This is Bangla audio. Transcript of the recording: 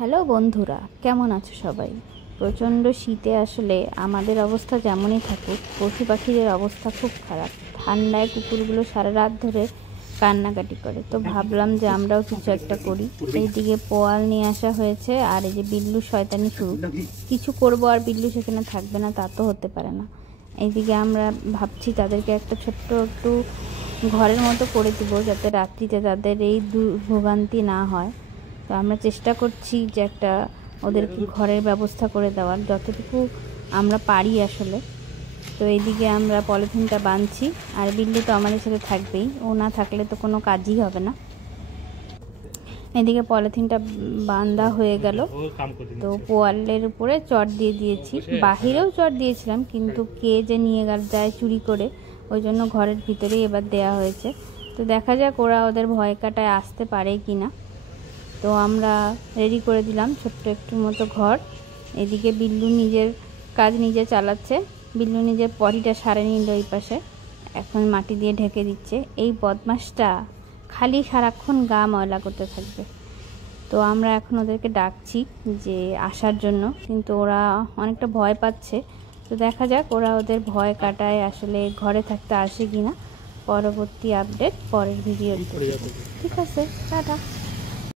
হ্যালো বন্ধুরা, কেমন আছো সবাই? প্রচণ্ড শীতে আসলে আমাদের অবস্থা যেমনই থাকুক, পশু পাখিদের অবস্থা খুব খারাপ। ঠান্ডায় কুকুরগুলো সারা রাত ধরে কান্নাকাটি করে। তো ভাবলাম যে আমরাও কিছু একটা করি। এইদিকে পোয়াল নিয়ে আসা হয়েছে, আর এই যে বিল্লু শয়তানি শুরু। কিছু করব আর বিল্লু সেখানে থাকবে না, তা তো হতে পারে না। এইদিকে আমরা ভাবছি তাদেরকে একটা ছোট্ট একটু ঘরের মতো করে দেবো, যাতে রাত্রিতে তাদের এই ভোগান্তি না হয়। তো আমরা চেষ্টা করছি যে একটা ওদেরকে ঘরের ব্যবস্থা করে দেওয়ার, যতটুকু আমরা পারি আসলে। তো এইদিকে আমরা পলিথিনটা বাঁধছি, আর বিল্লু তো আমাদের সাথে থাকবেই, ও না থাকলে তো কোনো কাজই হবে না। এদিকে পলিথিনটা বাঁধা হয়ে গেল। তো পোয়ালের উপরে চট দিয়ে দিয়েছি, বাহিরেও চট দিয়েছিলাম, কিন্তু কে যে নিয়ে যায় চুরি করে, ওই জন্য ঘরের ভিতরেই এবার দেয়া হয়েছে। তো দেখা যাক ওরা ওদের ভয় কাটায় আসতে পারে কি না। তো আমরা রেডি করে দিলাম ছোট্ট একটু মতো ঘর। এদিকে বিল্লু নিজের কাজ নিজে চালাচ্ছে। বিল্লু নিজের পটিটা সারে নিল এই পাশে, এখন মাটি দিয়ে ঢেকে দিচ্ছে। এই বদমাসটা খালি সারাক্ষণ গা ময়লা করতে থাকবে। তো আমরা এখন ওদেরকে ডাকছি যে আসার জন্য, কিন্তু ওরা অনেকটা ভয় পাচ্ছে। তো দেখা যাক ওরা ওদের ভয় কাটায় আসলে ঘরে থাকতে আসে কিনা। পরবর্তী আপডেট পরের ভিডিওতে। ঠিক আছে, টাটা।